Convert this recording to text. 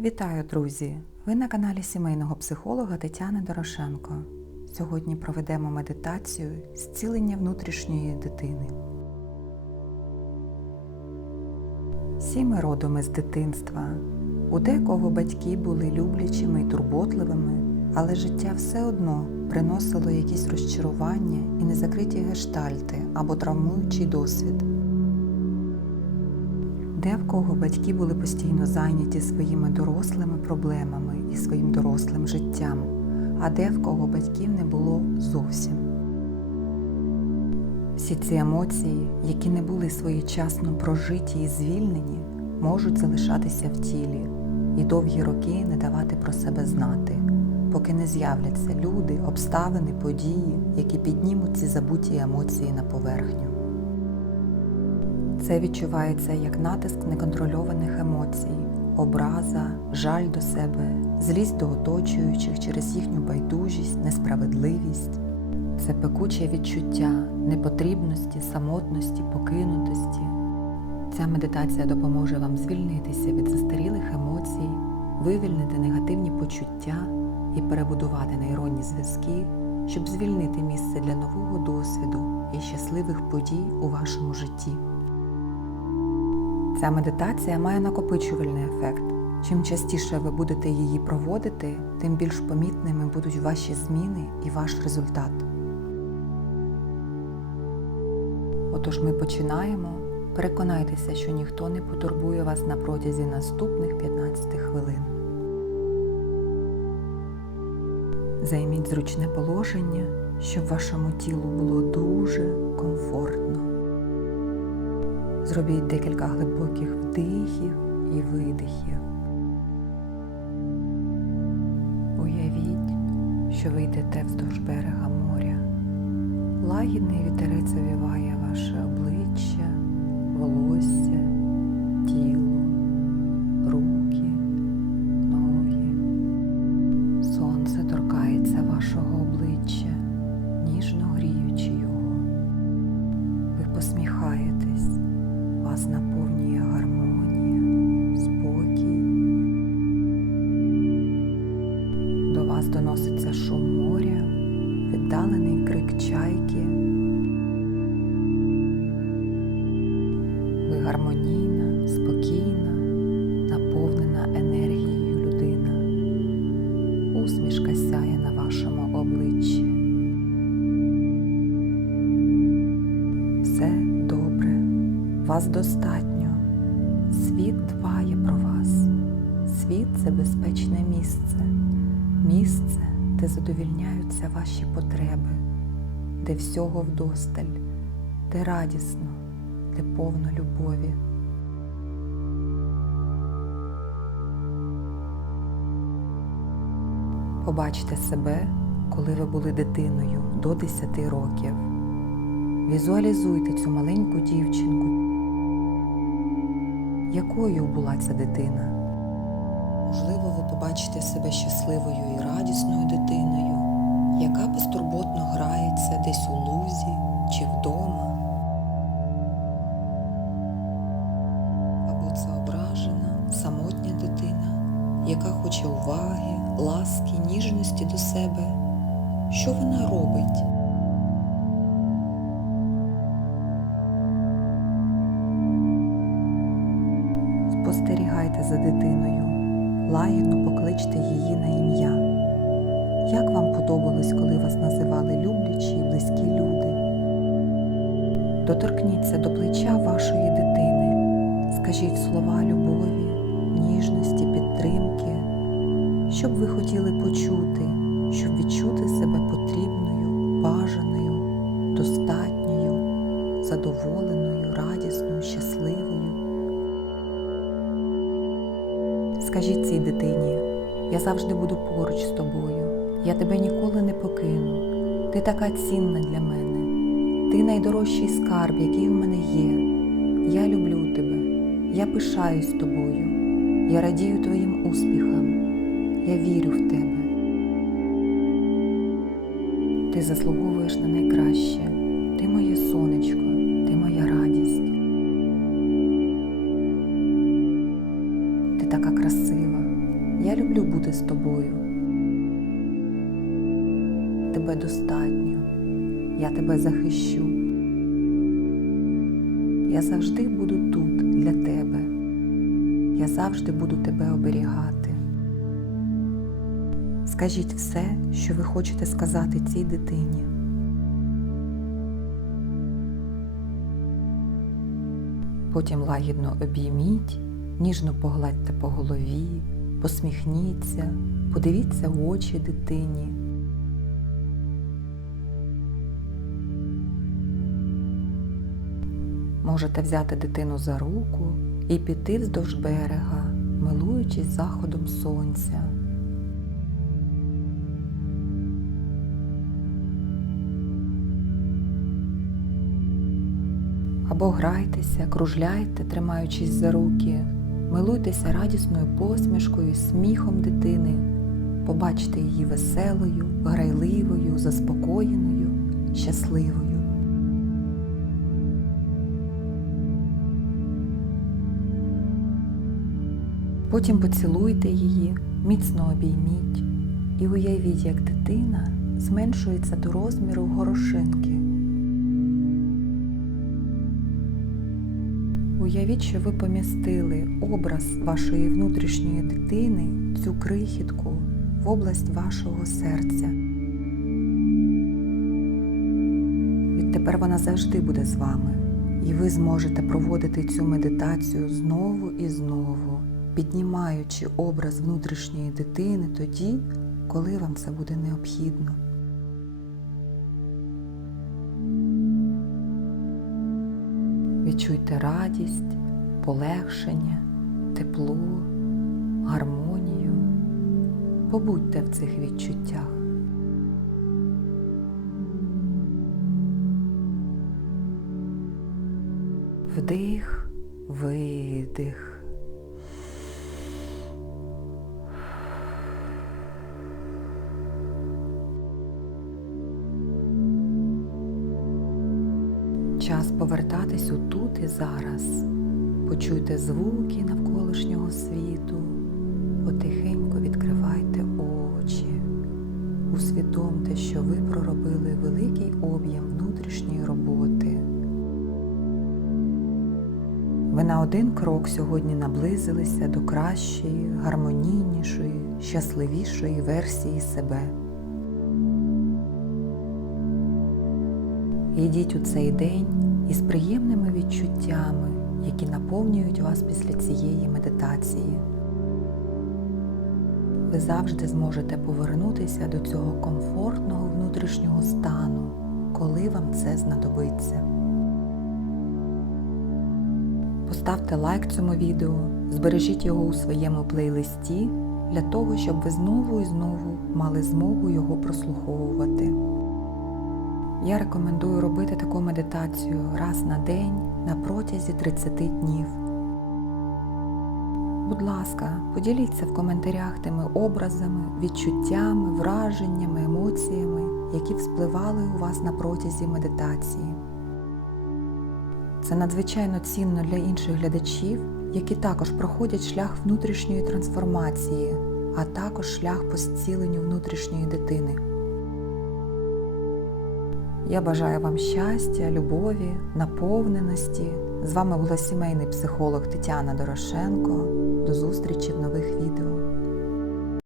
Вітаю, друзі! Ви на каналі сімейного психолога Тетяни Дорошенко. Сьогодні проведемо медитацію зцілення внутрішньої дитини. Всі ми родом із дитинства. У декого батьки були люблячими і турботливими, але життя все одно приносило якісь розчарування і незакриті гештальти або травмуючий досвід. Де в кого батьки були постійно зайняті своїми дорослими проблемами і своїм дорослим життям, а де в кого батьків не було зовсім. Всі ці емоції, які не були своєчасно прожиті і звільнені, можуть залишатися в тілі і довгі роки не давати про себе знати, поки не з'являться люди, обставини, події, які піднімуть ці забуті емоції на поверхню. Це відчувається як натиск неконтрольованих емоцій, образа, жаль до себе, злість до оточуючих через їхню байдужість, несправедливість. Це пекуче відчуття непотрібності, самотності, покинутості. Ця медитація допоможе вам звільнитися від застарілих емоцій, вивільнити негативні почуття і перебудувати нейронні зв'язки, щоб звільнити місце для нового досвіду і щасливих подій у вашому житті. Ця медитація має накопичувальний ефект. Чим частіше ви будете її проводити, тим більш помітними будуть ваші зміни і ваш результат. Отож ми починаємо. Переконайтеся, що ніхто не потурбує вас на протязі наступних 15 хвилин. Займіть зручне положення, щоб вашому тілу було дуже комфортно. Зробіть декілька глибоких вдихів і видихів. Уявіть, що ви йдете вздовж берега моря. Лагідний вітерець овіває ваше обличчя, волосся, тіло, вас доноситься шум моря, віддалений крик чайки. Ви гармонійна, спокійна, наповнена енергією людина. Усмішка сяє на вашому обличчі. Все добре, вас достатньо. Світ дбає про вас. Світ це безпечне місце, місце, де задовільняються ваші потреби, де всього вдосталь, де радісно, де повно любові. Побачте себе, коли ви були дитиною до 10 років. Візуалізуйте цю маленьку дівчинку. Якою була ця дитина? Можливо, ви побачите себе щасливою і радісною дитиною, яка безтурботно грається десь у лузі чи вдома. Або це ображена, самотня дитина, яка хоче уваги, ласки, ніжності до себе. Що вона робить? Спостерігайте за дитиною, лагідно покличте її на ім'я. Як вам подобалось, коли вас називали люблячі і близькі люди? Доторкніться до плеча вашої дитини, скажіть слова любові, ніжності, підтримки, що б ви хотіли почути, Скажіть цій дитині, я завжди буду поруч з тобою, я тебе ніколи не покину. Ти така цінна для мене. Ти найдорожчий скарб, який в мене є. Я люблю тебе, я пишаюсь тобою, я радію твоїм успіхам, я вірю в тебе. Ти заслуговуєш на найкраще. Ти моє сонечко, ти моя радість. Люблю бути з тобою. Тебе достатньо. Я тебе захищу. Я завжди буду тут для тебе. Я завжди буду тебе оберігати. Скажіть все, що ви хочете сказати цій дитині. Потім лагідно обійміть, ніжно погладьте по голові, посміхніться, подивіться в очі дитині. Можете взяти дитину за руку і піти вздовж берега, милуючись заходом сонця. Або грайтеся, кружляйте, тримаючись за руки, милуйтеся радісною посмішкою, сміхом дитини, побачте її веселою, грайливою, заспокоєною, щасливою. Потім поцілуйте її, міцно обійміть і уявіть, як дитина зменшується до розміру горошинки. Уявіть, що ви помістили образ вашої внутрішньої дитини, цю крихітку, в область вашого серця. Відтепер вона завжди буде з вами, і ви зможете проводити цю медитацію знову і знову, піднімаючи образ внутрішньої дитини тоді, коли вам це буде необхідно. Відчуйте радість, полегшення, тепло, гармонію. Побудьте в цих відчуттях. Вдих, видих. Час повертатись у тут і зараз. Почуйте звуки навколишнього світу, потихеньку відкривайте очі, усвідомте, що ви проробили великий об'єм внутрішньої роботи. Ви на один крок сьогодні наблизилися до кращої, гармонійнішої, щасливішої версії себе. Йдіть у цей день із приємними відчуттями, які наповнюють вас після цієї медитації. Ви завжди зможете повернутися до цього комфортного внутрішнього стану, коли вам це знадобиться. Поставте лайк цьому відео, збережіть його у своєму плейлисті для того, щоб ви знову і знову мали змогу його прослуховувати. Я рекомендую робити таку медитацію раз на день на протязі 30 днів. Будь ласка, поділіться в коментарях тими образами, відчуттями, враженнями, емоціями, які вспливали у вас на протязі медитації. Це надзвичайно цінно для інших глядачів, які також проходять шлях внутрішньої трансформації, а також шлях по внутрішньої дитини. Я бажаю вам щастя, любові, наповненості. З вами була сімейний психолог Тетяна Дорошенко. До зустрічі в нових відео.